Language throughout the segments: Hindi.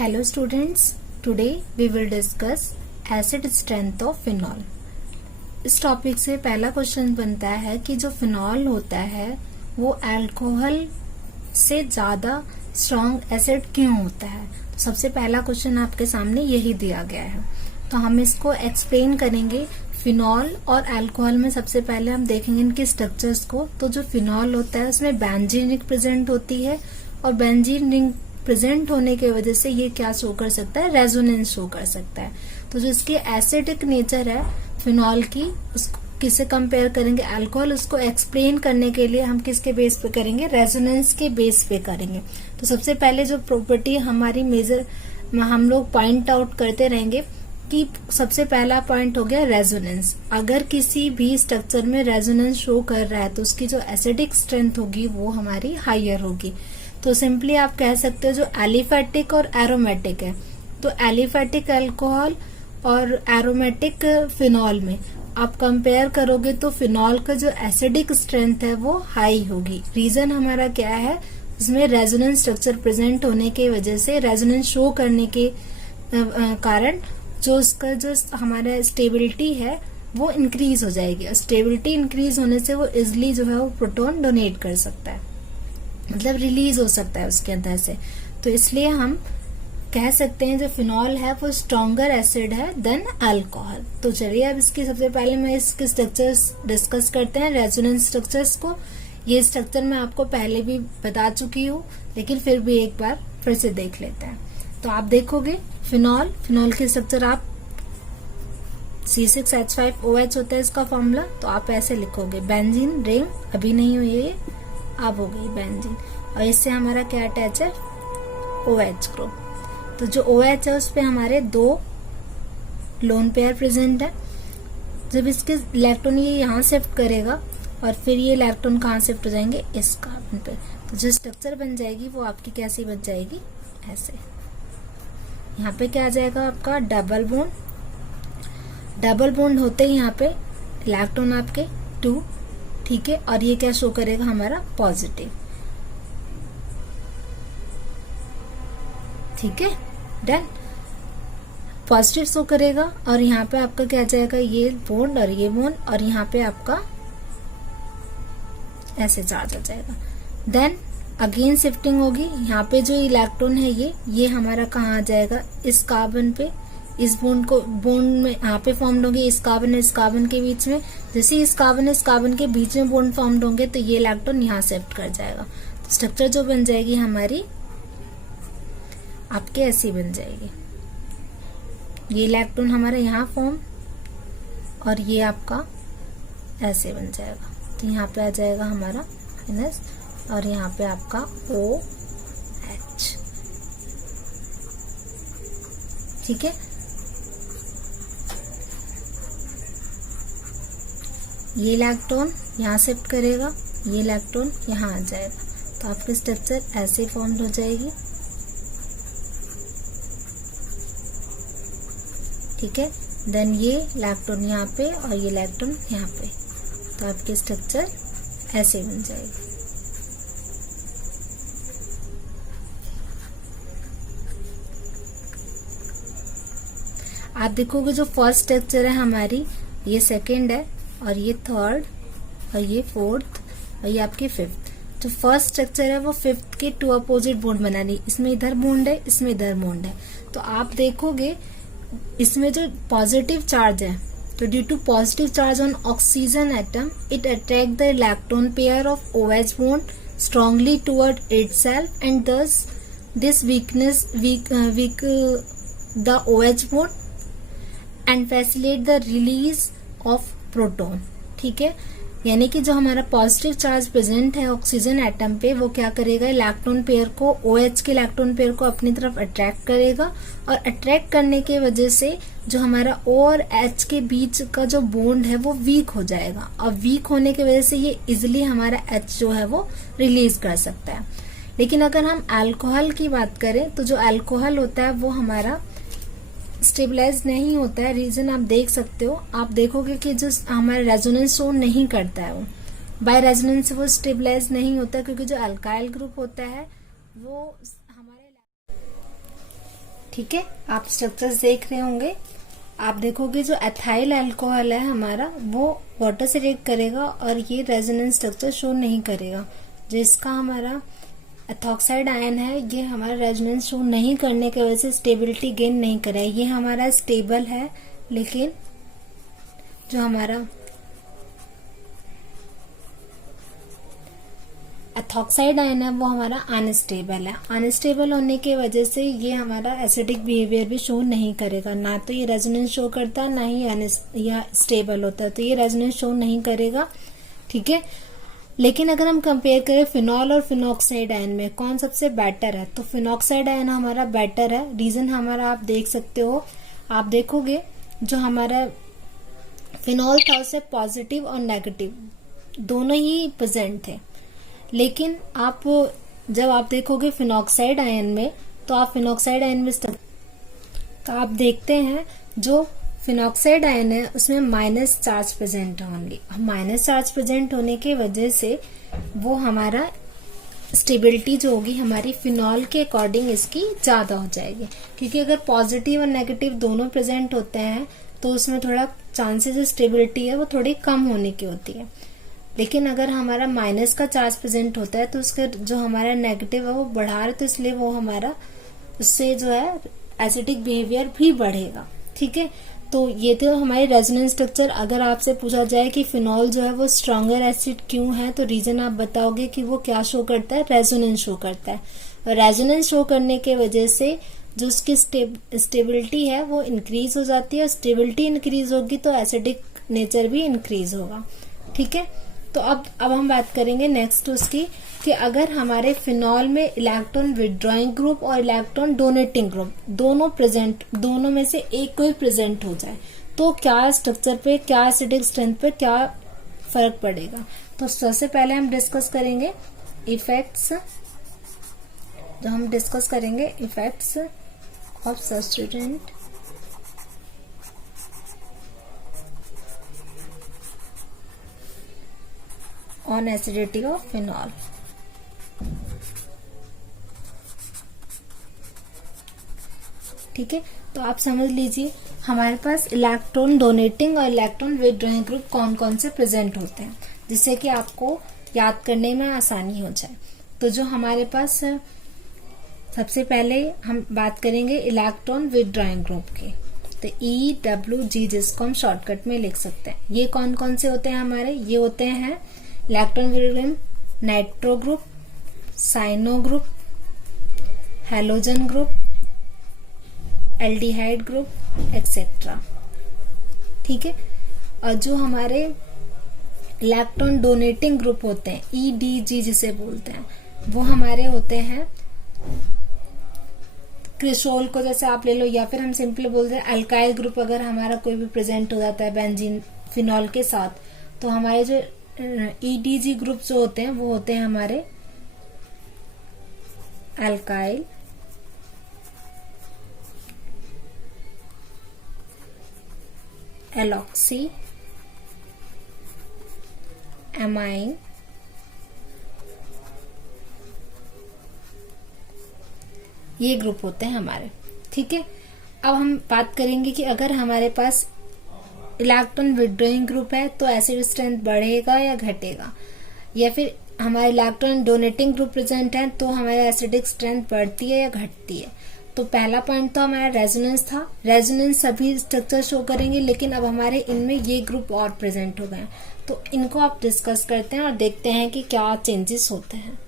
Hello students, today we will discuss acid strength of phenol. इस टॉपिक से पहला क्वेश्चन बनता है कि जो फिनॉल होता है वो अल्कोहल से ज्यादा स्ट्रॉन्ग एसिड क्यों होता है। तो सबसे पहला क्वेश्चन आपके सामने यही दिया गया है, तो हम इसको एक्सप्लेन करेंगे। फिनॉल और अल्कोहल में सबसे पहले हम देखेंगे इनके स्ट्रक्चर्स को। तो जो फिनॉल होता है उसमें बेंजीन रिंग प्रेजेंट होती है और बेंजीन रिंग प्रेजेंट होने की वजह से ये क्या शो कर सकता है, रेजोनेंस शो कर सकता है। तो जो इसकी एसिडिक नेचर है फिनॉल की, उसको किससे कंपेयर करेंगे, अल्कोहल, उसको एक्सप्लेन करने के लिए हम किसके बेस पे करेंगे, रेजोनेंस के बेस पे करेंगे। तो सबसे पहले जो प्रॉपर्टी हमारी मेजर हम लोग पॉइंट आउट करते रहेंगे कि सबसे पहला पॉइंट हो गया रेजोनेंस। अगर किसी भी स्ट्रक्चर में रेजोनेंस शो कर रहा है तो उसकी जो एसिडिक स्ट्रेंथ होगी वो हमारी हायर होगी। तो सिंपली आप कह सकते हो जो एलिफेटिक और एरोमेटिक है, तो एलिफेटिक अल्कोहल और एरोमेटिक फिनॉल में आप कंपेयर करोगे तो फिनॉल का जो एसिडिक स्ट्रेंथ है वो हाई होगी। रीजन हमारा क्या है, इसमें रेजोनेंस स्ट्रक्चर प्रेजेंट होने की वजह से, रेजोनेंस शो करने के कारण जो उसका जो हमारा स्टेबिलिटी है वो इंक्रीज हो जाएगी। स्टेबिलिटी इंक्रीज होने से वो इजिली जो है वो प्रोटॉन डोनेट कर सकता है, मतलब रिलीज हो सकता है उसके अंदर से। तो इसलिए हम कह सकते हैं जो फिनॉल है वो स्ट्रॉन्गर एसिड है देन अल्कोहल। तो चलिए अब इसकी सबसे पहले मैं इसके स्ट्रक्चर्स डिस्कस करते हैं, रेजोनेंस स्ट्रक्चर्स को। ये स्ट्रक्चर मैं आपको पहले भी बता चुकी हूँ, लेकिन फिर भी एक बार फिर से देख लेते हैं। तो आप देखोगे फिनॉल की स्ट्रक्चर आप C6H5OH होता है इसका फॉर्मूला, तो आप ऐसे लिखोगे बेंजीन रिंग, अभी नहीं हुई है ये, अब हो गई बेंजीन, और इससे हमारा क्या अटैच है, OH ग्रुप। तो जो OH है उस पे हमारे 2 लोन पेयर प्रेजेंट है। जब इसके इलेक्ट्रॉन ये यहाँ शिफ्ट करेगा और फिर ये इलेक्ट्रॉन कहाँ शिफ्ट हो जाएंगे, इस कार्बन पे। तो जो स्ट्रक्चर बन जाएगी वो आपकी कैसी बन जाएगी, ऐसे। यहाँ पे क्या आ जाएगा आपका डबल बॉन्ड। डबल बॉन्ड होते ही यहाँ पे इलेक्ट्रॉन आपके 2, ठीक है, और ये क्या शो करेगा हमारा पॉजिटिव, ठीक है, डन, पॉजिटिव शो करेगा। और यहाँ पे आपका क्या जाएगा, ये बॉन्ड और ये बॉन्ड, और यहाँ पे आपका ऐसे चार्ज आ जाएगा। देन अगेन शिफ्टिंग होगी, यहाँ पे जो इलेक्ट्रॉन है ये हमारा कहाँ आ जाएगा, इस कार्बन पे, इस बॉन्ड में यहाँ पे फॉर्म्ड होंगे, इस कार्बन के बीच में। जैसे इस कार्बन के बीच में बॉन्ड फॉर्म्ड होंगे तो ये इलेक्ट्रॉन यहाँ शिफ्ट कर जाएगा। तो स्ट्रक्चर जो बन जाएगी हमारी आपके ऐसी बन जाएगी। ये इलेक्ट्रॉन हमारा यहाँ फॉर्म और ये आपका ऐसे बन जाएगा। तो यहाँ पे आ जाएगा हमारा माइनस और यहाँ पे आपका OH, ठीक है। ये इलेक्ट्रॉन यहाँ शिफ्ट करेगा, ये इलेक्ट्रॉन यहाँ आ जाएगा, तो आपकी स्ट्रक्चर ऐसे फॉर्म्ड हो जाएगी, ठीक है। देन ये इलेक्ट्रॉन यहाँ पे और ये इलेक्ट्रॉन यहाँ पे, तो आपकी स्ट्रक्चर ऐसे बन जाएगी। आप देखोगे जो फर्स्ट स्ट्रक्चर है हमारी, ये सेकंड है और ये थर्ड और ये फोर्थ और ये आपकी फिफ्थ। जो फर्स्ट स्ट्रक्चर है वो फिफ्थ के 2 अपोजिट बॉन्ड बनानी, इसमें इधर बॉन्ड है, इसमें इधर बॉन्ड है। तो आप देखोगे इसमें जो पॉजिटिव चार्ज है, तो due to positive charge on oxygen atom it attract the electron pair of OH bond strongly toward itself and thus this weak the OH bond and facilitate the release of proton, ठीक है। यानी कि जो हमारा पॉजिटिव चार्ज प्रेजेंट है ऑक्सीजन एटम पे, वो क्या करेगा, इलेक्ट्रॉन पेयर को, OH के इलेक्ट्रॉन पेयर को अपनी तरफ अट्रैक्ट करेगा, और अट्रैक्ट करने की वजह से जो हमारा O और H के बीच का जो बॉन्ड है वो वीक हो जाएगा, और वीक होने की वजह से ये इजिली हमारा H जो है वो रिलीज कर सकता है। लेकिन अगर हम अल्कोहल की बात करें तो जो अल्कोहल होता है वो हमारा स्टेबलाइज नहीं होता है। रीजन आप देख सकते हो, आप देखोगे कि जो हमारा रेजोनेंस शो नहीं करता है, वो बाय रेजोनेंस वो स्टेबलाइज नहीं होता, क्योंकि जो अल्काइल ग्रुप होता है वो हमारे ठीक है, आप स्ट्रक्चर्स देख रहे होंगे। आप देखोगे जो एथाइल अल्कोहल है हमारा, वो वाटर से रिएक्ट करेगा और ये रेजोनेंस स्ट्रक्चर शो नहीं करेगा। जिसका हमारा एथॉक्साइड आयन है, ये हमारा रेजोनेंस शो नहीं करने की वजह से स्टेबिलिटी गेन नहीं करे। ये हमारा स्टेबल है, लेकिन जो हमारा एथॉक्साइड आयन है वो हमारा अनस्टेबल है। अनस्टेबल होने की वजह से ये हमारा एसिडिक बिहेवियर भी शो नहीं करेगा। ना तो ये रेजोनेंस शो करता, ना ही या स्टेबल होता है, तो ये रेजोनेंस शो नहीं करेगा। ठीक है, लेकिन अगर हम कंपेयर करें फिनॉल और फिनॉक्साइड आयन में कौन सबसे बेटर है, तो फिनॉक्साइड आयन हमारा बेटर है। रीजन हमारा आप देख सकते हो, आप देखोगे जो हमारा फिनॉल था उससे पॉजिटिव और नेगेटिव दोनों ही प्रेजेंट थे। लेकिन आप जब आप देखोगे फिनॉक्साइड आयन में, तो आप फिनॉक्साइड आयन में तो आप देखते हैं जो फिनॉक्साइड आयन है उसमें माइनस चार्ज प्रेजेंट होंगे। माइनस चार्ज प्रेजेंट होने की वजह से वो हमारा स्टेबिलिटी जो होगी हमारी फिनॉल के अकॉर्डिंग इसकी ज्यादा हो जाएगी। क्योंकि अगर पॉजिटिव और नेगेटिव दोनों प्रेजेंट होते हैं तो उसमें थोड़ा चांसेस स्टेबिलिटी है वो थोड़ी कम होने की होती है। लेकिन अगर हमारा माइनस का चार्ज प्रेजेंट होता है तो उसका जो हमारा नेगेटिव है वो बढ़ा रहे, तो इसलिए वो हमारा उससे जो है एसिडिक बिहेवियर भी बढ़ेगा। ठीक है, तो ये तो हमारे रेजोनेंस स्ट्रक्चर। अगर आपसे पूछा जाए कि फिनॉल जो है वो स्ट्रॉन्गर एसिड क्यों है, तो रीजन आप बताओगे कि वो क्या शो करता है, रेजोनेंस शो करता है। और रेजोनेंस शो करने के वजह से जो उसकी स्टेबिलिटी है वो इंक्रीज हो जाती है, और स्टेबिलिटी इंक्रीज होगी तो एसिडिक नेचर भी इंक्रीज होगा। ठीक है, तो अब हम बात करेंगे नेक्स्ट उसकी कि अगर हमारे फिनॉल में इलेक्ट्रॉन विड्रॉइंग ग्रुप और इलेक्ट्रॉन डोनेटिंग ग्रुप दोनों में से एक कोई प्रेजेंट हो जाए तो क्या स्ट्रक्चर पे, क्या एसिडिक स्ट्रेंथ पे क्या फर्क पड़ेगा। तो सबसे पहले हम डिस्कस करेंगे effects of substituent on acidity of phenol. ठीक है, तो आप समझ लीजिए हमारे पास इलेक्ट्रॉन डोनेटिंग और इलेक्ट्रॉन विथड्रॉइंग ग्रुप कौन कौन से प्रेजेंट होते हैं, जिससे कि आपको याद करने में आसानी हो जाए। तो जो हमारे पास सबसे पहले हम बात करेंगे इलेक्ट्रॉन विथड्रॉइंग ग्रुप की, तो EWG जिसको हम शॉर्टकट में लिख सकते हैं। ये कौन कौन से होते हैं हमारे, ये होते हैं electron withdrawing nitro group, cyano group, halogen group, aldehyde group etcetera. ठीक है, और जो हमारे इलेक्ट्रॉन डोनेटिंग ग्रुप होते हैं EDG जिसे बोलते हैं, वो हमारे होते हैं क्रिसोल को जैसे आप ले लो, या फिर हम सिंपली बोलते हैं अल्काइल ग्रुप। अगर हमारा कोई भी प्रेजेंट हो जाता है बेंजीन फिनॉल के साथ, तो हमारे जो EDG ग्रुप जो होते हैं वो होते हैं हमारे अल्काइल, एलॉक्सी, एमाइन, ये ग्रुप होते हैं हमारे। ठीक है, अब हम बात करेंगे कि अगर हमारे पास इलेक्ट्रॉन विथड्रॉइंग ग्रुप है तो एसिड स्ट्रेंथ बढ़ेगा या घटेगा, या फिर हमारे इलेक्ट्रॉन डोनेटिंग ग्रुप प्रेजेंट है तो हमारी एसिडिक स्ट्रेंथ बढ़ती है या घटती है। तो पहला पॉइंट तो हमारा रेजोनेंस था। रेजोनेंस सभी स्ट्रक्चर शो करेंगे, लेकिन अब हमारे इनमें ये ग्रुप और प्रेजेंट हो गए, तो इनको आप डिस्कस करते हैं और देखते हैं कि क्या चेंजेस होते हैं।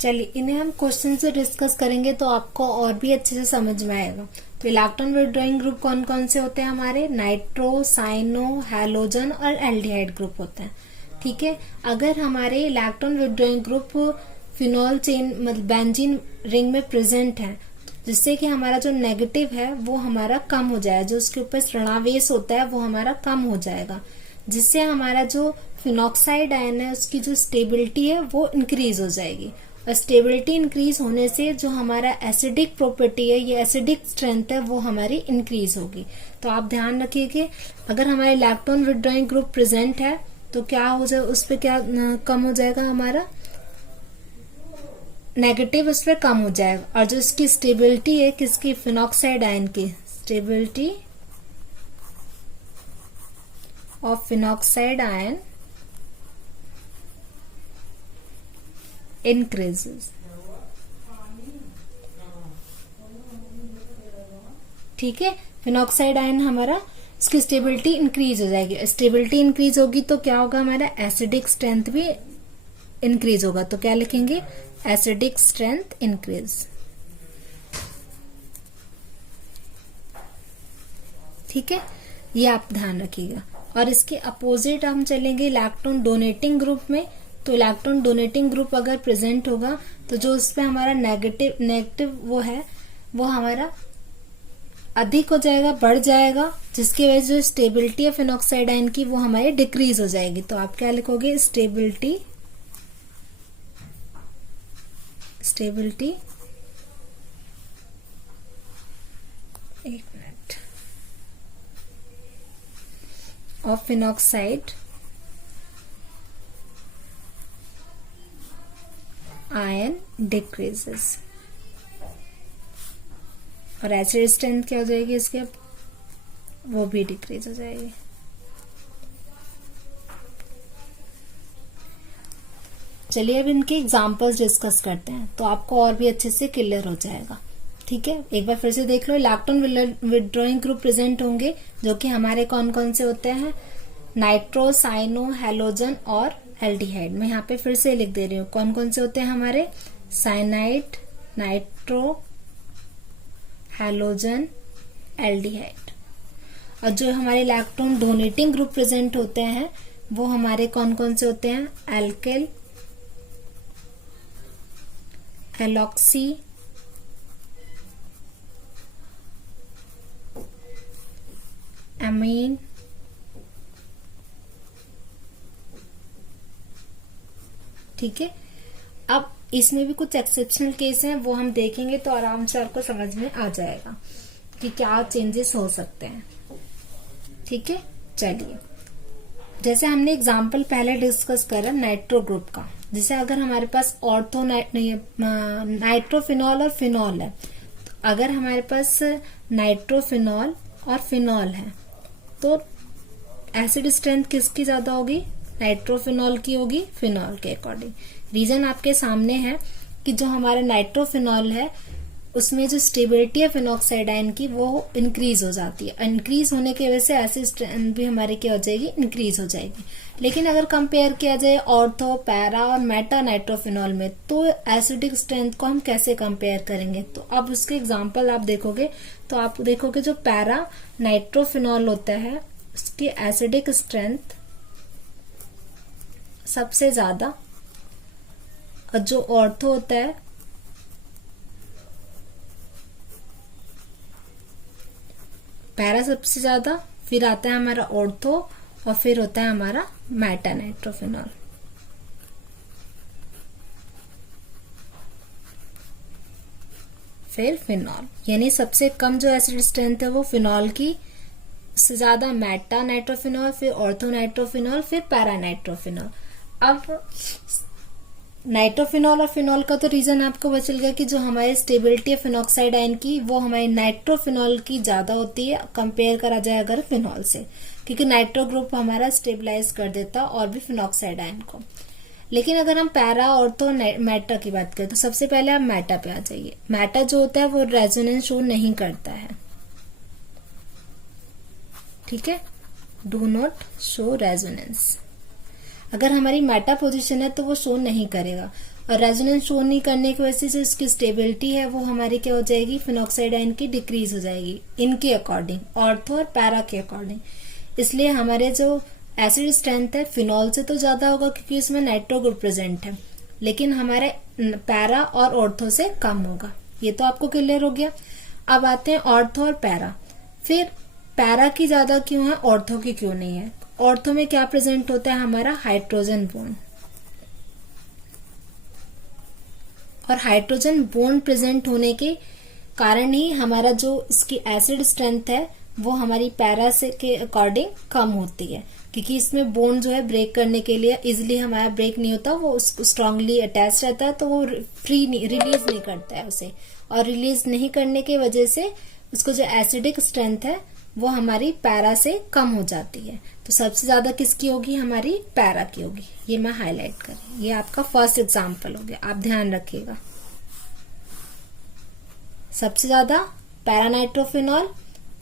चलिए इन्हें हम क्वेश्चन से डिस्कस करेंगे तो आपको और भी अच्छे से समझ में आएगा। तो इलेक्ट्रॉन विथड्रॉइंग ग्रुप कौन कौन से होते हैं हमारे, नाइट्रो, साइनो, हैलोजन और एल्डिहाइड ग्रुप होते हैं। ठीक है, अगर हमारे electron withdrawing group phenol chain मतलब बेंजीन रिंग में प्रेजेंट है, जिससे कि हमारा जो नेगेटिव है वो हमारा कम हो जाएगा, जो उसके ऊपर ऋणावेश होता है वो हमारा कम हो जाएगा, जिससे हमारा जो फिनॉक्साइड आयन है उसकी जो स्टेबिलिटी है वो इंक्रीज हो जाएगी। और स्टेबिलिटी इंक्रीज होने से जो हमारा एसिडिक प्रॉपर्टी है, ये एसिडिक स्ट्रेंथ है, वो हमारी इंक्रीज होगी। तो आप ध्यान रखिए कि अगर हमारे इलेक्ट्रॉन विथड्रॉइंग ग्रुप प्रेजेंट है तो क्या हो जाए, उस पर क्या कम हो जाएगा हमारा नेगेटिव उस पर कम हो जाएगा, और जो इसकी स्टेबिलिटी है किसकी, फिनॉक्साइड आयन की, stability of phenoxide ion increases. ठीक है, फिनॉक्साइड आयन हमारा इसकी स्टेबिलिटी इंक्रीज हो जाएगी। स्टेबिलिटी इंक्रीज होगी तो क्या होगा, हमारा एसिडिक स्ट्रेंथ भी इंक्रीज होगा। तो क्या लिखेंगे, एसिडिक स्ट्रेंथ इंक्रीज। ठीक है, ये आप ध्यान रखिएगा। और इसके अपोजिट हम चलेंगे इलेक्ट्रॉन डोनेटिंग ग्रुप में। तो इलेक्ट्रॉन डोनेटिंग ग्रुप अगर प्रेजेंट होगा तो जो उसपे हमारा नेगेटिव वो है वो हमारा अधिक हो जाएगा, बढ़ जाएगा, जिसकी वजह से जो स्टेबिलिटी है फिनॉक्साइड आयन की वो हमारी डिक्रीज हो जाएगी। तो आप क्या लिखोगे, स्टेबिलिटी एक minute of phenoxide ion decreases. और एसिड स्ट्रेंथ क्या हो जाएगी इसके, वो भी डिक्रीज हो जाएगी। चलिए अब इनके एग्जांपल्स डिस्कस करते हैं तो आपको और भी अच्छे से क्लियर हो जाएगा। ठीक है, एक बार फिर से देख लो। इलेक्ट्रॉन विड्रॉइंग ग्रुप प्रेजेंट होंगे जो कि हमारे कौन कौन से होते हैं, नाइट्रो, साइनो, हैलोजन और एल्डिहाइड। मैं यहाँ पे फिर से लिख दे रही हूँ कौन कौन से होते हैं हमारे, साइनाइड, नाइट्रो, हैलोजन, एल्डिहाइड। और जो हमारे इलेक्ट्रॉन डोनेटिंग ग्रुप प्रेजेंट होते हैं वो हमारे कौन कौन से होते हैं, एल्किल, एलॉक्सी, एमीन, ठीक है। अब इसमें भी कुछ एक्सेप्शनल केस हैं, वो हम देखेंगे तो आराम से आपको समझ में आ जाएगा कि क्या चेंजेस हो सकते हैं। ठीक है, चलिए जैसे हमने एग्जांपल पहले डिस्कस करा नाइट्रो ग्रुप का, जैसे अगर हमारे पास ऑर्थो नाइट्रोफिनॉल और फिनॉल है, तो अगर हमारे पास नाइट्रोफिनॉल और फिनॉल है तो एसिड स्ट्रेंथ किसकी ज्यादा होगी, नाइट्रोफिनॉल की होगी फिनॉल के अकॉर्डिंग। रीजन आपके सामने है कि जो हमारा नाइट्रोफिनॉल है उसमें जो स्टेबिलिटी है फिनॉक्साइड आयन की वो इंक्रीज हो जाती है। इंक्रीज होने की वजह से एसिड स्ट्रेंथ भी हमारी क्या हो जाएगी, इंक्रीज हो जाएगी। लेकिन अगर कंपेयर किया जाए ऑर्थो, पैरा और मेटा नाइट्रोफिनॉल में तो एसिडिक स्ट्रेंथ को हम कैसे कंपेयर करेंगे, तो अब उसके एग्जाम्पल आप देखोगे तो आप देखोगे जो पैरा नाइट्रोफिनॉल होता है उसकी एसिडिक स्ट्रेंथ सबसे ज्यादा, और जो ऑर्थो होता है पैरा सबसे ज्यादा, फिर आता है हमारा ऑर्थो और फिर होता है हमारा मेटा नाइट्रोफिनॉल। फिर फिनॉल, यानी सबसे कम जो एसिड स्ट्रेंथ है वो फिनॉल की, से ज्यादा मेटा नाइट्रोफिनॉल, फिर ऑर्थो नाइट्रोफिनॉल, फिर पैरा नाइट्रोफिनॉल। अब नाइट्रोफिनॉल और फिनॉल का तो रीजन आपको पता चल गया कि जो हमारी स्टेबिलिटी है फिनॉक्साइड आयन की वो हमारी नाइट्रोफिनॉल की ज्यादा होती है कंपेयर करा जाए अगर फिनॉल से, क्योंकि नाइट्रो ग्रुप हमारा स्टेबलाइज कर देता और भी फिनॉक्साइड आयन को। लेकिन अगर हम पैरा ऑर्थो मेटा की बात करें तो सबसे पहले आप मेटा पे आ जाइए। मेटा जो होता है वो रेजोनेंस शो नहीं करता है, ठीक है, डू नॉट शो रेजोनेंस। अगर हमारी मेटा पोजीशन है तो वो शो नहीं करेगा, और रेजोनेंस शो नहीं करने की वजह से जो इसकी स्टेबिलिटी है वो हमारी क्या हो जाएगी, फिनॉक्साइड आयन की डिक्रीज हो जाएगी इनके अकॉर्डिंग, ऑर्थो और पैरा के अकॉर्डिंग। इसलिए हमारे जो एसिड स्ट्रेंथ है फिनॉल से तो ज्यादा होगा क्योंकि इसमें नाइट्रो ग्रुप प्रेजेंट है, लेकिन हमारे पैरा और ऑर्थो से कम होगा। ये तो आपको क्लियर हो गया। अब आते हैं ऑर्थो और पैरा। फिर पैरा की ज्यादा क्यों है, ऑर्थो की क्यों नहीं है। ऑर्थो में क्या प्रेजेंट होता है, हमारा हाइड्रोजन बॉन्ड, और हाइड्रोजन बॉन्ड प्रेजेंट होने के कारण ही हमारा जो इसकी एसिड स्ट्रेंथ है वो हमारी पैरा से के अकॉर्डिंग कम होती है, क्योंकि इसमें बोन जो है ब्रेक करने के लिए इजिली हमारा ब्रेक नहीं होता, वो स्ट्रांगली अटैच रहता है, तो वो रिलीज नहीं करता है उसे, और रिलीज नहीं करने की वजह से उसको जो एसिडिक स्ट्रेंथ है वो हमारी पैरा से कम हो जाती है। तो सबसे ज्यादा किसकी होगी, हमारी पैरा की होगी। ये मैं हाईलाइट कर रही हूँ, ये आपका फर्स्ट एग्जाम्पल हो गया, आप ध्यान रखिएगा। सबसे ज्यादा पैरानाइट्रोफिनॉल,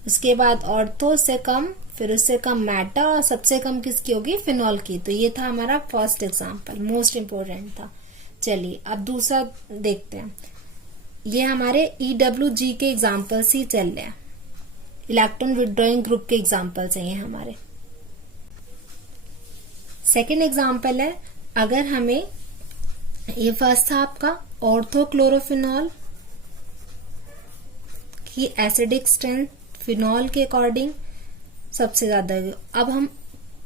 उसके बाद ऑर्थो से कम, फिर उससे कम मैटा, और सबसे कम किसकी होगी, फिनॉल की। तो ये था हमारा फर्स्ट एग्जाम्पल, मोस्ट इम्पोर्टेंट था। चलिए अब दूसरा देखते हैं। ये हमारे EWG के एग्जाम्पल्स ही चल रहे हैं, इलेक्ट्रॉन विड्रॉइंग ग्रुप के एग्जाम्पल्स हैं ये हमारे। सेकेंड एग्जाम्पल है, अगर हमें, ये फर्स्ट था आपका ऑर्थोक्लोरोफिनॉल की एसिडिक स्ट्रेंथ फिनॉल के अकॉर्डिंग सबसे ज्यादा है। अब हम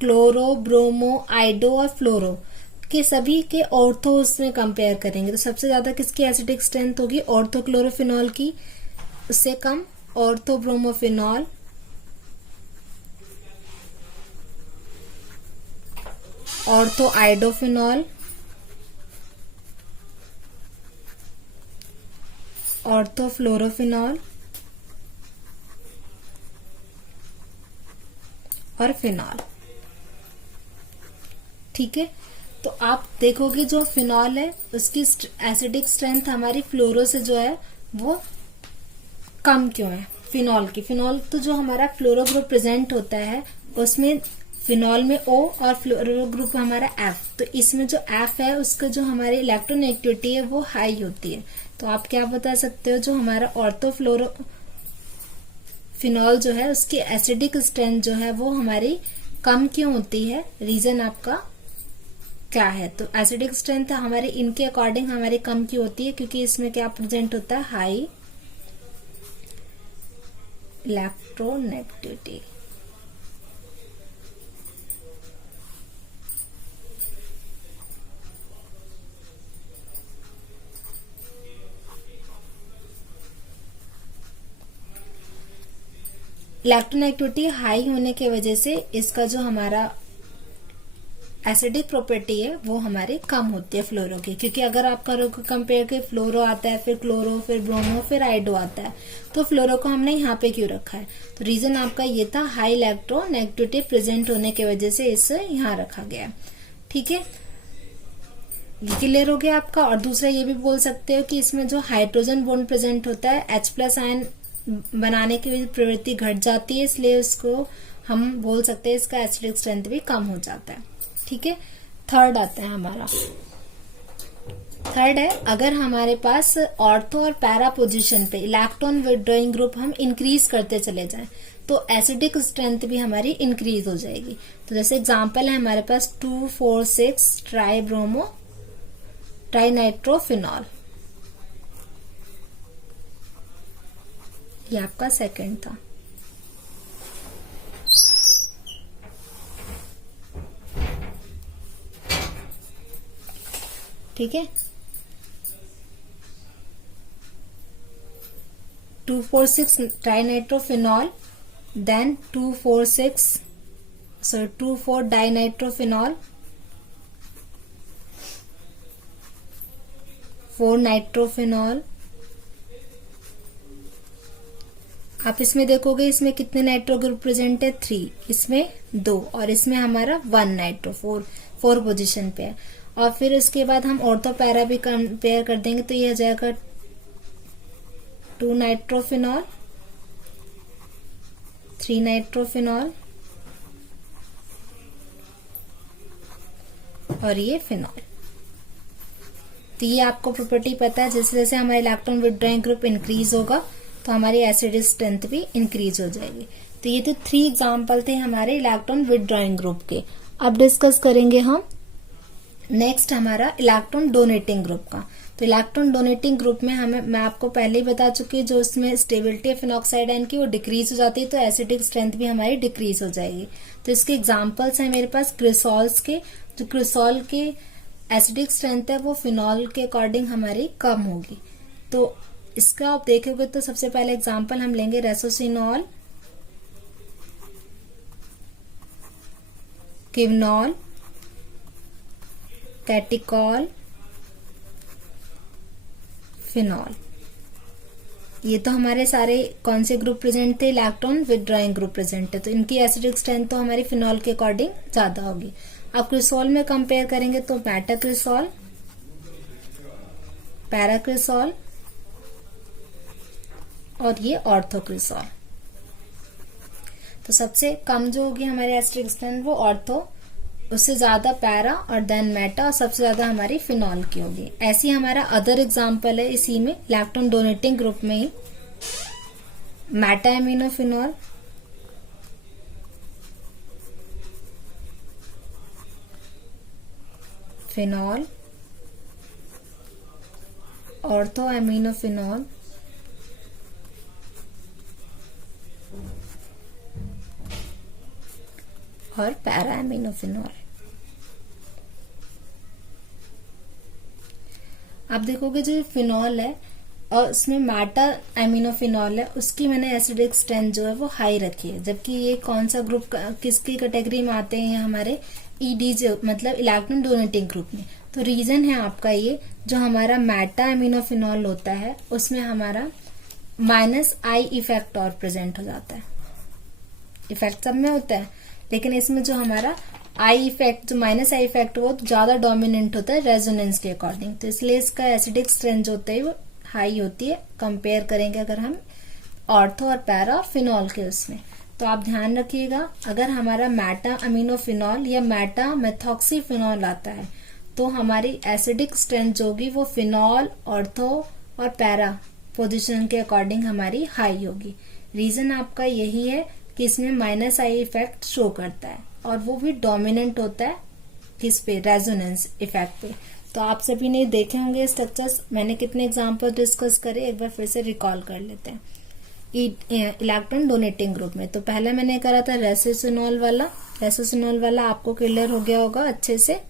क्लोरो, ब्रोमो, आइडो और फ्लोरो के सभी के ऑर्थोस में कंपेयर करेंगे, तो सबसे ज्यादा किसकी एसिडिक स्ट्रेंथ होगी, ऑर्थोक्लोरोफिनॉल की, उससे कम ऑर्थोब्रोमोफिनॉल, ऑर्थोआइडोफिनॉल, ऑर्थोफ्लोरोफिनॉल और फिनॉल। ठीक है, तो आप देखोगे जो फिनॉल है उसकी एसिडिक स्ट्रेंथ हमारी फ्लोरो से जो है वो कम क्यों है फिनॉल की। फिनॉल तो जो हमारा फ्लोरो ग्रुप प्रेजेंट होता है उसमें फिनॉल में O और फ्लोरो ग्रुप हमारा F, तो इसमें जो F है उसका जो हमारी इलेक्ट्रोनेगेटिविटी है वो हाई होती है। तो आप क्या बता सकते हो, जो हमारा ऑर्थोफ्लोरो फिनॉल जो है उसकी एसिडिक स्ट्रेंथ जो है वो हमारी कम क्यों होती है, रीजन आपका क्या है। तो एसिडिक स्ट्रेंथ हमारे इनके अकॉर्डिंग हमारी कम क्यों होती है, क्योंकि इसमें क्या प्रेजेंट होता है, हाई इलेक्ट्रोनेगेटिविटी। इलेक्ट्रोनेगेटिविटी हाई होने की वजह से इसका जो हमारा एसिडिक प्रॉपर्टी है वो हमारी कम होती है फ्लोरो की। क्योंकि अगर आप करोगे कंपेयर के फ्लोरो आता है, फिर क्लोरो, फिर ब्रोमो, फिर आइडो आता है, तो फ्लोरो को हमने यहाँ पे क्यों रखा है, तो रीजन आपका ये था, हाई इलेक्ट्रोनेगेटिविटी प्रेजेंट होने की वजह से इसे यहाँ रखा गया। ठीक है, ये क्लियर हो गया आपका। और दूसरा ये भी बोल सकते हो कि इसमें जो हाइड्रोजन बॉन्ड प्रेजेंट होता है, H+ आयन बनाने की प्रवृत्ति घट जाती है, इसलिए उसको हम बोल सकते हैं इसका एसिडिक स्ट्रेंथ भी कम हो जाता है। ठीक है, थर्ड आता है हमारा। थर्ड है, अगर हमारे पास ऑर्थो और पैरा पोजीशन पे इलेक्ट्रॉन विड्रॉइंग ग्रुप हम इंक्रीज करते चले जाएं तो एसिडिक स्ट्रेंथ भी हमारी इंक्रीज हो जाएगी। तो जैसे एग्जांपल है हमारे पास 2,4,6 ट्राइब्रोमो ट्राइनाइट्रोफिनॉल, ये आपका सेकंड था। ठीक है, 2,4,6 ट्राइनाइट्रोफिनॉल, देन 2,4 डाइनाइट्रोफिनॉल, 4 नाइट्रोफिनॉल। आप इसमें देखोगे इसमें कितने नाइट्रो ग्रुप प्रेजेंट है, 3, इसमें 2 और इसमें हमारा 1 नाइट्रो, 4 पोजीशन पे है। और फिर उसके बाद हम ऑर्थो पैरा भी कंपेयर कर देंगे तो ये हो जाएगा 2 नाइट्रोफिनॉल, 3 नाइट्रोफिनॉल और ये फिनॉल। तो ये आपको प्रॉपर्टी पता है, जैसे जैसे हमारा इलेक्ट्रॉन विड्रॉइंग ग्रुप इंक्रीज होगा तो हमारी एसिडिक स्ट्रेंथ भी इंक्रीज हो जाएगी। तो ये तो 3 एग्जाम्पल थे हमारे इलेक्ट्रॉन विड्रॉइंग ग्रुप के। अब डिस्कस करेंगे हम नेक्स्ट हमारा इलेक्ट्रॉन डोनेटिंग ग्रुप का। तो इलेक्ट्रॉन डोनेटिंग ग्रुप में मैं आपको पहले ही बता चुकी हूँ, जो उसमें स्टेबिलिटी ऑफ फिनॉक्साइड आयन की वो डिक्रीज हो जाती है तो एसिडिक स्ट्रेंथ भी हमारी डिक्रीज हो जाएगी। तो इसके एग्जाम्पल्स हैं मेरे पास क्रिसॉल्स के। जो क्रिसॉल के एसिडिक स्ट्रेंथ है वो फिनॉल के अकॉर्डिंग हमारी कम होगी। तो इसका आप देखोगे तो सबसे पहले एग्जाम्पल हम लेंगे रेसोसिनॉल, क्विनॉल, कैटिकॉल, फिनॉल। ये तो हमारे सारे कौन से ग्रुप प्रेजेंट थे? इलेक्ट्रॉन विथड्रॉइंग ग्रुप प्रेजेंट है, तो इनकी एसिडिक स्ट्रेंथ तो हमारी फिनॉल के अकॉर्डिंग ज्यादा होगी। अब क्रिसॉल में कंपेयर करेंगे तो मेटाक्रिसॉल, पैराक्रिसॉल और ये ऑर्थोक्रिसॉल। तो सबसे कम जो होगी हमारी एसिडिक स्ट्रेंथ वो ऑर्थो, उससे ज्यादा पैरा और देन मेटा, और सबसे ज्यादा हमारी फिनॉल की होगी। ऐसी हमारा अदर एग्जांपल है इसी में, इलेक्ट्रॉन डोनेटिंग ग्रुप में ही meta aminophenol, phenol, ortho aminophenol, और पैरा एमिनोफिनॉल। आप देखोगे जो फिनॉल है और उसमें मेटा एमिनोफिनॉल है, उसकी मैंने एसिडिक स्ट्रेंथ जो है वो हाई रखी है, जबकि ये कौन सा ग्रुप किसकी कैटेगरी में आते हैं? ये हमारे ईडी जो मतलब इलेक्ट्रॉन डोनेटिंग ग्रुप में। तो रीजन है आपका ये, जो हमारा मेटा एमिनोफिनॉल होता है उसमें हमारा माइनस आई इफेक्ट और प्रेजेंट हो जाता है। इफेक्ट सब में होता है, लेकिन इसमें जो हमारा आई इफेक्ट, जो माइनस आई इफेक्ट वो ज्यादा डोमिनेंट होता है रेजोनेंस के अकॉर्डिंग, तो इसलिए इसका एसिडिक स्ट्रेंथ जो होता है वो हाई होती है कंपेयर करेंगे अगर हम ऑर्थो और पैरा और फिनॉल के उसमें। तो आप ध्यान रखिएगा, अगर हमारा मेटा अमीनोफिनॉल या मेटा मेथॉक्सीफिनॉल आता है तो हमारी एसिडिक स्ट्रेंथ जो होगी वो फिनॉल, ऑर्थो और पैरा पोजिशन के अकॉर्डिंग हमारी हाई होगी। रीजन आपका यही है कि इसमें माइनस आई इफेक्ट शो करता है और वो भी डोमिनेंट होता है किस पे? रेजोनेंस इफेक्ट पे। तो आप सभी ने देखे होंगे स्ट्रक्चर्स, मैंने कितने एग्जांपल डिस्कस करे, एक बार फिर से रिकॉल कर लेते हैं। इलेक्ट्रॉन डोनेटिंग ग्रुप में तो पहले मैंने करा था रेसोसिनॉल वाला आपको क्लियर हो गया होगा अच्छे से।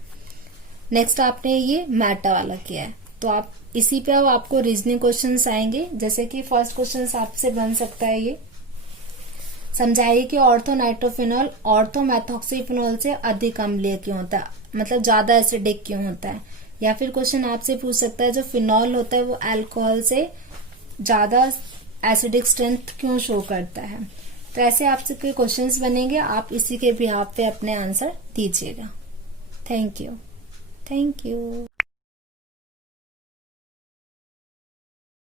नेक्स्ट आपने ये मेटा वाला किया है, तो आप इसी पे आपको रीजनिंग क्वेश्चंस आएंगे। जैसे कि फर्स्ट क्वेश्चन आपसे बन सकता है ये, समझाइए कि ऑर्थो नाइट्रोफिनॉल ऑर्थो मैथॉक्सीफिनॉल से अधिक अम्लीय क्यों होता है, मतलब ज्यादा एसिडिक क्यों होता है। या फिर क्वेश्चन आपसे पूछ सकता है जो फिनॉल होता है वो अल्कोहल से ज्यादा एसिडिक स्ट्रेंथ क्यों शो करता है। तो ऐसे आपसे कोई क्वेश्चंस बनेंगे, आप इसी के बिहाफ पे अपने आंसर दीजिएगा। Thank you.